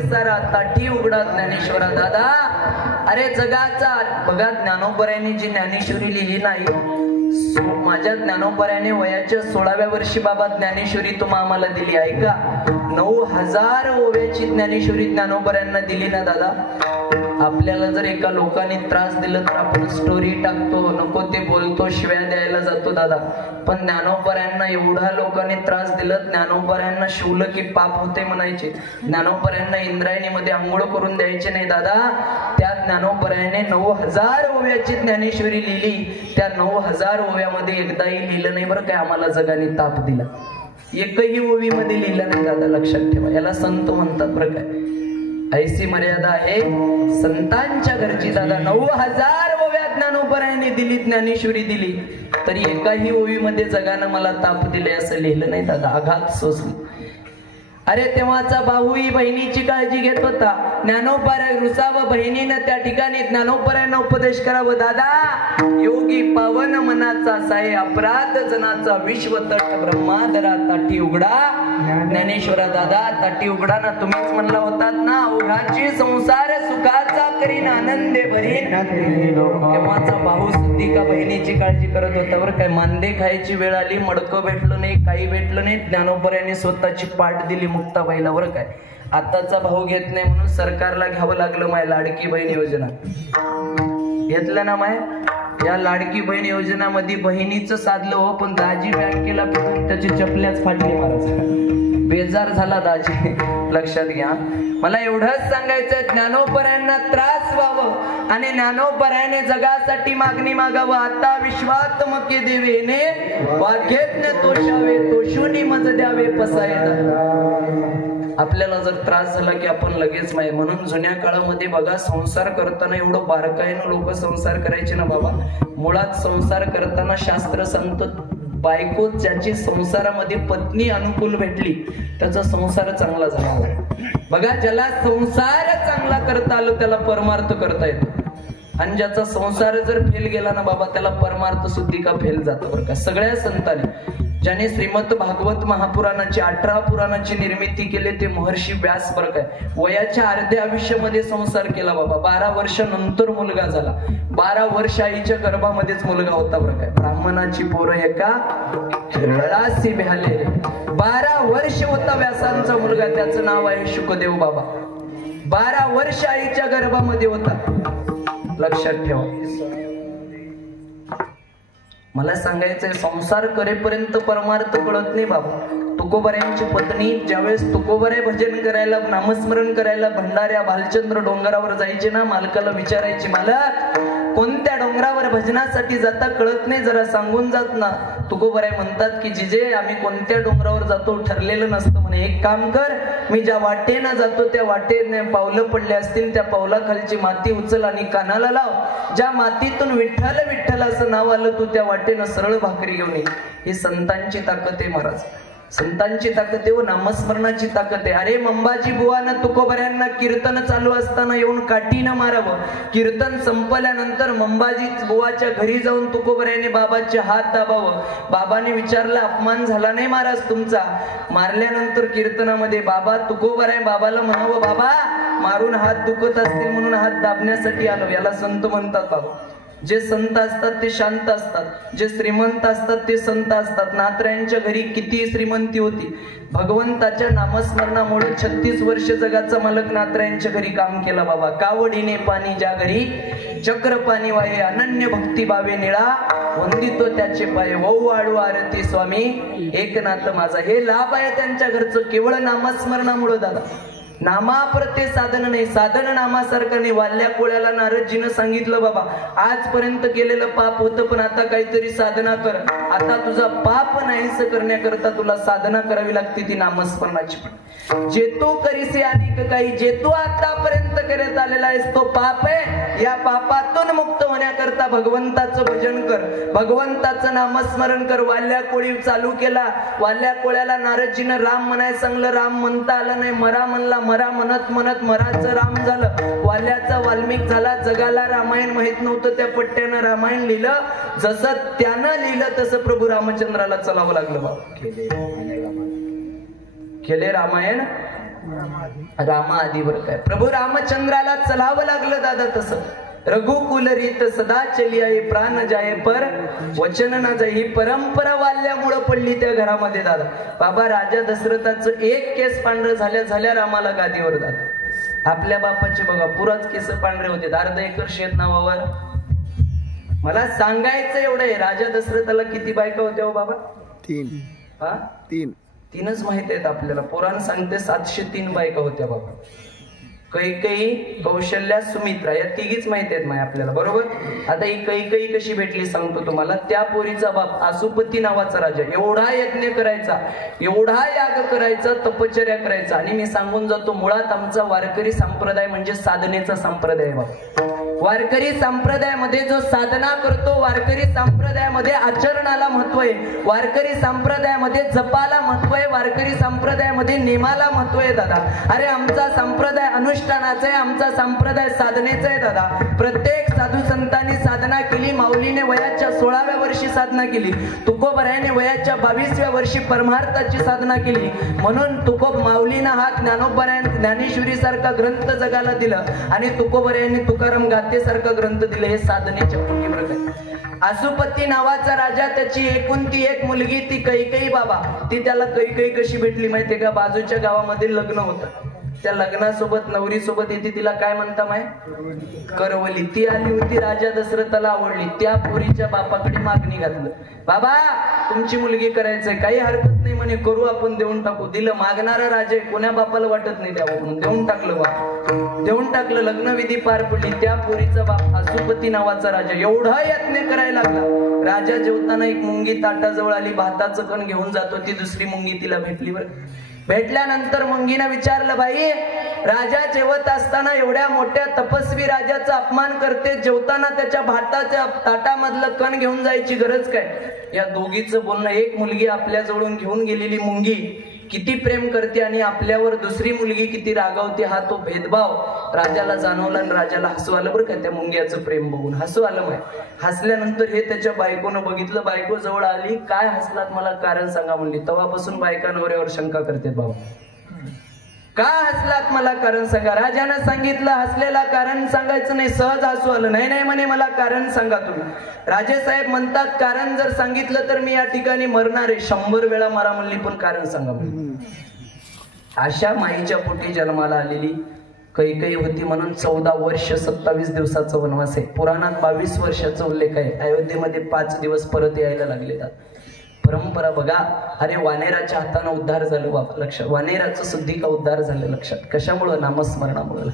सारा ताठी उघडा ज्ञानेश्वरा दादा. अरे जगाचा बघा ज्ञानोबरायाने जी ज्ञानेश्वरी लिहिली नाही, माझ्या ज्ञानोबरायाने वयाच्या 16व्या वर्षी बाबा ज्ञानेश्वरी तुम्हा आम्हाला दिली आहे का? 9000 ओव्याची ज्ञानेश्वरी ज्ञानोबरायांना दिली ना दादा. आपल्याला जर एका लोकांनी त्रास दिला तर आपण स्टोरी टाकतो, नको ते बोलतो, शिव्या द्यायला जातो दादा. पण ज्ञानोबरायांना एवढा लोकांनी त्रास दिला, ज्ञानोबरायांना शिवलं की पाप होते म्हणायचे. ज्ञानोबरायांना इंद्रायणीमध्ये आंघोळ करून द्यायचे नाही दादा. त्या ज्ञानोबरायाने 9000 ओव्याची ज्ञानेश्वरी लिहिली. त्या 9000 ओव्यामध्ये एकदाही लिहिलं नाही बरं काय आम्हाला जगाने ताप दिला. एकही ओवीमध्ये लिहिलं नाही दादा, लक्षात ठेवा. याला संत म्हणतात बरं काय. ऐसी मर्यादा आहे संतांच्या घरची दादा. 9000 ओव्या ज्ञानोबरायाने दिली, ज्ञानेश्वरी दिली, तरी एकाही ओवीमध्ये जगानं मला ताप दिले असं लिहिलं नाही दादा. आघात सोसली. अरे तेव्हाचा भाऊही बहिणीची काळजी घेत होता. ज्ञानोबराय रुसावं बहिणीनं त्या ठिकाणी ज्ञानोबरायांना उपदेश करावं. दादा योगी पावन मनाचा साय अपराध जनाचा विश्वतट ब्रह्मादरा ताटी उघडा. ज्ञानेश्वरा दादा ताटी उघडा ना. तुम्हीच म्हणला होतात ना, ओघाची संसार सुखाचा करीन आनंदे भरीन. तेव्हाचा भाऊ सुद्धी का बहिणीची काळजी करत होता बरं काय. मांदे खायची वेळ आली, मडकं भेटलं नाही, काही भेटलं नाही, ज्ञानोबरायांनी स्वतःची पाठ दिली मुक्ताबाईला बरं काय. आताचा भाऊ घेत नाही म्हणून सरकारला घ्यावं लागलं माय लाडकी बहीण योजना. घेतलं ना माय. या लाडकी बहीण योजनामध्ये बहिणीचं साधलं हो, पण दाजी बँकेला फिरून त्याची चपल्याच फाटली महाराज. बेजार झाला दाजी. लक्षात घ्या. मला एवढंच सांगायचं, ज्ञानोबरायांना त्रास व्हावं आणि ज्ञानोबरायाने जगासाठी मागणी मागावं. आता विश्वात्मके देवेने वाक्यज्ञ तोषावे, तोषुनी मज द्यावे पसायला. आपल्याला जर त्रास झाला की आपण लगेच माय. म्हणून जुन्या काळामध्ये बघा संसार करताना एवढं बारकाईनं लोक संसार करायचे ना बाबा. मुळात संसार करताना शास्त्र सांगतं, बायको ज्याची संसारामध्ये पत्नी अनुकूल भेटली त्याचा संसार चांगला झाला. बघा ज्याला संसार चांगला करता आलं त्याला परमार्थ करता येतो. आणि ज्याचा संसार जर फेल गेला ना बाबा त्याला परमार्थ सुद्धी का फेल जातं बरं का. सगळ्या संतांनी ज्याने श्रीमद भागवत महापुराणाची 18 पुराणाची निर्मिती केली ते महर्षी व्यास बरं काय. वयाच्या अर्ध्या आयुष्यामध्ये संसार केला बाबा. 12 वर्षानंतर मुलगा झाला. 12 वर्ष आईच्या गर्भामध्येच मुलगा होता बरं काय. ब्राह्मणाची पोरं एका खेळाशी भ्याले. 12 वर्ष होता व्यासांचा मुलगा, त्याचं नाव आहे शुकदेव बाबा. 12 वर्ष आईच्या गर्भामध्ये होता. लक्षात ठेवा. मला सांगायचंय संसार करेपर्यंत परमार्थ कळत नाही बाबा. तुकोबरायांची पत्नी ज्यावेळेस तुकोबराय भजन करायला, नामस्मरण करायला भंडाऱ्या भालचंद्र डोंगरावर जायचे ना, मालकाला विचारायचे, मालक कोणत्या डोंगरावर भजनासाठी जाता कळत नाही, जरा सांगून जात ना. तुकोबराय म्हणतात की जिजे आम्ही कोणत्या डोंगरावर जातो ठरलेलं नसतं म्हणे. एक काम कर, मी ज्या वाटेनं जातो त्या वाटेने पावलं पडले असतील, त्या पावलाखालची माती उचल आणि कानाला लाव. ज्या मातीतून विठ्ठल विठ्ठल असं नाव आलं तू त्या वाटेनं सरळ भाकरी घेऊन ये. ही संतांची ताकद आहे महाराज. संतांची ताकद आहे व नामस्मरणाची ताकद आहे. अरे मंबाजी बुवानं तुकोबरायांना कीर्तन चालू असताना येऊन काठीनं मारावं. कीर्तन संपल्यानंतर मंबाजी बुवाच्या घरी जाऊन तुकोबरायाने बाबाचे हात दाबावं. बाबाने विचारलं अपमान झाला नाही महाराज तुमचा. मारल्यानंतर कीर्तनामध्ये बाबा तुकोबराय बाबाला म्हणावं, बाबा मारून हात दुखत असतील म्हणून हात दाबण्यासाठी आलो. याला संत म्हणतात बाबा. जे संत असतात ते शांत असतात, जे श्रीमंत असतात ते संत असतात. नाथरायांच्या घरी किती श्रीमंती होती. भगवंताच्या नामस्मरणामुळे 36 वर्ष जगाचा मालक नाथरायांच्या घरी काम केला बाबा. कावडीने पाणी ज्या घरी चक्र पाणी वाहे, अनन्य भक्ती भावे निळा वंदितो त्याचे पाय, वहू आडू आरती स्वामी एकनाथ माझा. हे लाभ आहे त्यांच्या घरचं केवळ नामस्मरणामुळे दादा. नामाप्रते साधन नाही, साधन नामासारखं नाही. वाल्या कोळ्याला नारदजीनं सांगितलं बाबा आजपर्यंत केलेलं पाप होतं पण आता काहीतरी साधना कर. आता तुझा पाप नाहीस करण्याकरता तुला साधना करावी लागते ती नामस्मरणाची. जे तू करीसे अनेक काही, जे तू आतापर्यंत करत आलेला आहेस तो पाप आहे. या पापातून मुक्त होण्याकरता भगवंताचं भजन कर, भगवंताचं नामस्मरण कर. वाल्या कोळी चालू केला. वाल्या कोळ्याला नारदजीनं राम म्हणायला सांगलं, राम म्हणता आलं नाही, मरा म्हणला. मरा म्हणत म्हणत मराचं राम झालं. वाल्याचा वाल्मिक झाला. जगाला रामायण माहित नव्हतं, त्या पट्ट्यानं रामायण लिहिलं. जसं त्यानं लिहिलं तसं प्रभू रामचंद्राला चलावं लागलं बाबा. केले रामायण रामा आदीवर काय प्रभू रामचंद्राला चलावं लागलं दादा तसं. रघुकुल रीत सदा चली आहे प्राण जाये पर वचन ना जाई. ही परंपरा वाढल्यामुळं पडली त्या घरामध्ये दादा. बाबा राजा दशरथाचं एक केस पांढरं झाल्या झाल्या रामाला गादीवर दादा. आपल्या बापाचे बघा पुराच केस पांढरे होते, अर्धा एकर शेत नावावर. मला सांगायचं एवढं आहे, राजा दशरथाला किती बायका होत्या हो बाबा? 3. 3च माहित आहेत आपल्याला. पुराण सांगते 703 बायका होत्या बाबा. कैकेयी, कौशल्या, सुमित्रा या तिघीच माहित आहेत माय आपल्याला, बरोबर. आता ही कैकेयी कशी भेटली सांगतो तुम्हाला. त्या पोरीचा बाप आसुपती नावाचा राजा एवढा यज्ञ करायचा, एवढा याग करायचा, तपश्चर्या करायचा. आणि मी सांगून जातो, मुळात आमचा वारकरी संप्रदाय म्हणजे साधनेचा संप्रदाय बाबा. वारकरी संप्रदायामध्ये जो साधना करतो, वारकरी संप्रदायामध्ये आचरणाला महत्व आहे, वारकरी संप्रदायामध्ये जपाला महत्व आहे, वारकरी संप्रदायामध्ये नेमाला महत्व आहे दादा. अरे आमचा संप्रदाय अनुष्ठानाचा आहे, आमचा संप्रदाय साधनेचा आहे दादा. प्रत्येक साधू संतांनी साधना केली. माऊलीने वयाच्या 16व्या वर्षी साधना केली. तुकोबरायाने वयाच्या 22व्या वर्षी परमार्थाची साधना केली. म्हणून माऊलीनं हा ज्ञानेश्वरी सारखा ग्रंथ जगाला दिला आणि तुकोबरायांनी तुकाराम गाते सारखा ग्रंथ दिले. हे साधनेच्या पोटी प्रकार. आसुपती नावाचा राजा, त्याची एकुलती एक मुलगी ती कैकेयी बाबा. ती त्याला कैकेयी कशी भेटली माहितीये का? बाजूच्या गावामध्ये लग्न होतं, त्या लग्नासोबत नवरी सोबत येते, तिला काय म्हणता माय? करवली. ती आली होती, राजा दशरथाला आवडली. त्या पोरीच्या बापाकडे मागणी घातलं, बाबा तुमची मुलगी करायचंय, काही हरकत नाही म्हणे, करू आपण, देऊन टाकू. दिलं. मागणारा राजा कोण्या बापाला वाटत नाही द्यावं म्हणून देऊन टाकलं बा. देऊन टाकलं. लग्नविधी पार पडली. त्या पोरीचा बाप आसुपती नावाचा राजा एवढा यत्न करायला लागला. राजा जेवताना एक मुंगी ताटाजवळ आली, भाताचं कण घेऊन जातो, ती दुसरी मुंगी तिला भेटली. बरं भेटल्यानंतर मुंगीनं विचारलं, बाई राजा जेवत असताना एवढ्या मोठ्या तपस्वी राजाचा अपमान करते, जेवताना त्याच्या भाताच्या ताटामधलं कण घेऊन जायची गरज काय? या दोघीचं बोलणं. एक मुलगी आपल्या जवळून घेऊन गेलेली मुंगी किती प्रेम करते आणि आपल्यावर दुसरी मुलगी किती रागावते, हा तो भेदभाव राजाला जाणवला आणि राजाला हसू आलं. बरं का त्या मुंग्याचं प्रेम बघून हसू आलं. माय हसल्यानंतर हे त्याच्या बायकोनं बघितलं. बायको जवळ आली, काय हसलात मला कारण सांगा म्हणली. तेव्हापासून बायका नवऱ्यावर शंका करते, बाबा का हसलात मला कारण सांगा. राजानं सांगितलं, हसलेला कारण सांगायचं नाही, सहज हसू आलं. नाही नाही म्हणे, मला कारण सांगा तुम्ही. राजेसाहेब म्हणतात, कारण जर सांगितलं तर मी या ठिकाणी मरणार आहे, 100 वेळा मारा म्हणली, पण कारण सांगा म्हणली. अशा माईच्या पोटी जन्माला आलेली कैकेयी होती. म्हणून 14 वर्ष 27 दिवसाचा वनवास आहे. पुराणात 22 वर्षाचा उल्लेख आहे. अयोध्येमध्ये 5 दिवस परत यायला लागले. परंपरा बघा. अरे वानेराच्या हाताने उद्धार झालं बाबा, लक्षात. वानेराचं सुद्धी का उद्धार झालं, लक्षात. कशामुळं? नामस्मरणामुळं.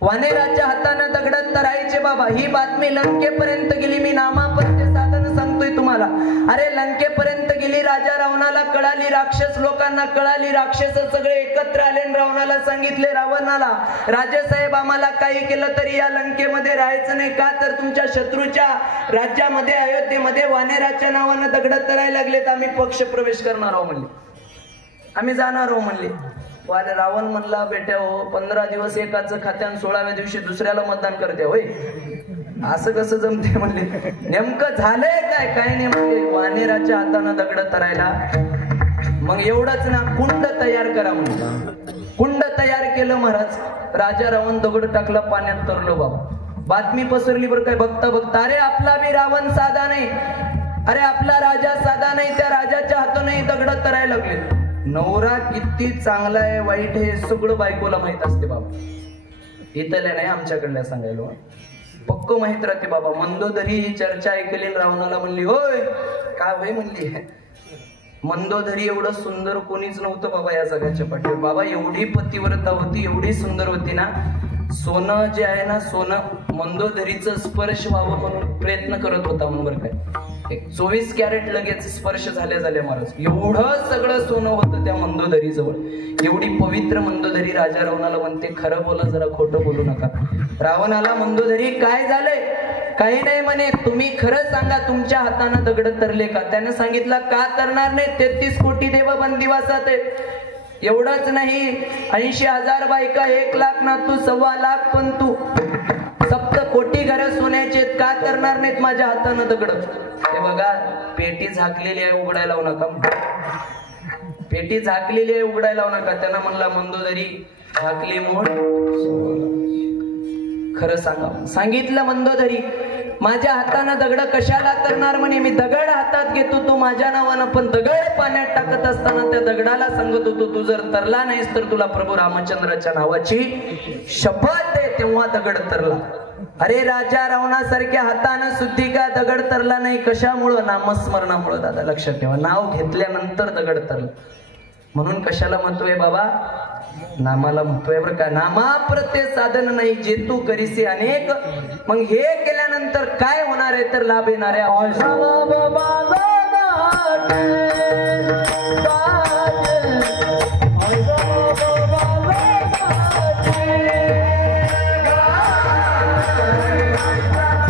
वानेराच्या हाताने दगडात तरायचे बाबा. ही बातमी लंकेपर्यंत गेली. मी नामापर्यंत साधन सांगतोय तुम्हाला. अरे लंकेपर्यंत गेली. राजा रावणाला कळाली, राक्षस लोकांना कळाली. राक्षस सगळे एकत्र आले, रावणाला सांगितले, रावणाला, राजेसाहेब आम्हाला काही केलं तरी या लंकेमध्ये राहायचं नाही. का तर तुमच्या शत्रूच्या राज्यामध्ये अयोध्येमध्ये वानेराच्या नावानं दगड तरायला लागलेत. आम्ही पक्ष प्रवेश करणार आहोत म्हणले, आम्ही जाणार आहोत म्हणले. रावण म्हणला, बेट्या हो 15 दिवस एकाच खात्यान 16व्या दिवशी दुसऱ्याला मतदान करते होय, असं कसं जमते म्हणले. नेमकं झालंय काय? काय नाही म्हणले, वानेराच्या हातानं दगड तरायला. मग एवढंच ना, कुंड तयार करा म्हणले. कुंड तयार केलं महाराज. राजा रावण दगड टाकला, पाण्यात तरलो बाबा. बातमी पसरली बरं काय. बघता बघता अरे आपला बी रावण साधा नाही, अरे आपला राजा साधा नाही, त्या राजाच्या हातूनही दगड तरायला लागले. नवरा किती चांगला आहे वाईट हे सगळं बायकोला माहित असते बाबा. इथल्या नाही, आमच्याकडल्या सांगायला पक्क माहित राहते बाबा. मंदोदरी ही चर्चा ऐकली, रावणाला म्हणली, होय काय होय म्हणली, मंदोदरी एवढं सुंदर कोणीच नव्हतं बाबा या जगाच्या पाठीवर. बाबा एवढी पतिव्रता होती, एवढी सुंदर होती ना, सोनं जे आहे ना, सोनं मंदोदरीचं स्पर्श व्हावं म्हणून प्रयत्न करत होता. म्हणून बरं काय, 24 कॅरेट लगेच स्पर्श झाल्या महाराज. एवढं सगळं सोनं होतं त्या मंदोदरी जवळ. एवढी पवित्र मंदोदरी. राजा रावणाला म्हणते, खरं बोला जरा, खोटं बोलू नका. रावणाला, मंदोदरी काय झालंय? काही नाही म्हणे, तुम्ही खरं सांगा तुमच्या हाताने दगड तरले का? त्याने सांगितलं, का तरणार नाही, 33 कोटी देव बंदिवासात आहेत. एवढंच नाही, 80,000 बायका, 1 लाख नातू, 1.25 लाख पंतू, 7 कोटी घर सोन्याचे, का करणार नाहीत माझ्या हाताने दगड? ते बघा, पेटी झाकलेली आहे, उघडायला लावू नका. पेटी झाकलेली आहे, उघडायला लावू नका. त्यांना म्हणला मंदोदरी झाकली मोड. खरं सांगा. सांगितलं मंदोदरी माझ्या हातानं दगड कशाला करणार म्हणे. मी दगड हातात घेतो तो माझ्या नावानं, पण दगड पाण्यात टाकत असताना त्या दगडाला सांगत होतो तू जर तरला नाहीस तर तुला प्रभू रामचंद्राच्या नावाची शपथ आहे. तेव्हा दगड तरला. अरे राजा रावणासारख्या हातानं सुद्धा दगड तरला नाही. कशामुळं? नामस्मरणामुळं. दादा लक्षात ठेवा, नाव घेतल्यानंतर दगड तरला. म्हणून कशाला महत्व आहे बाबा? नामाला महत्व आहे बरं का. नामाप्रत्ये साधन नाही जे तू करीसी अनेक. मग हे केल्यानंतर काय होणार आहे तर लाभ येणार आहे.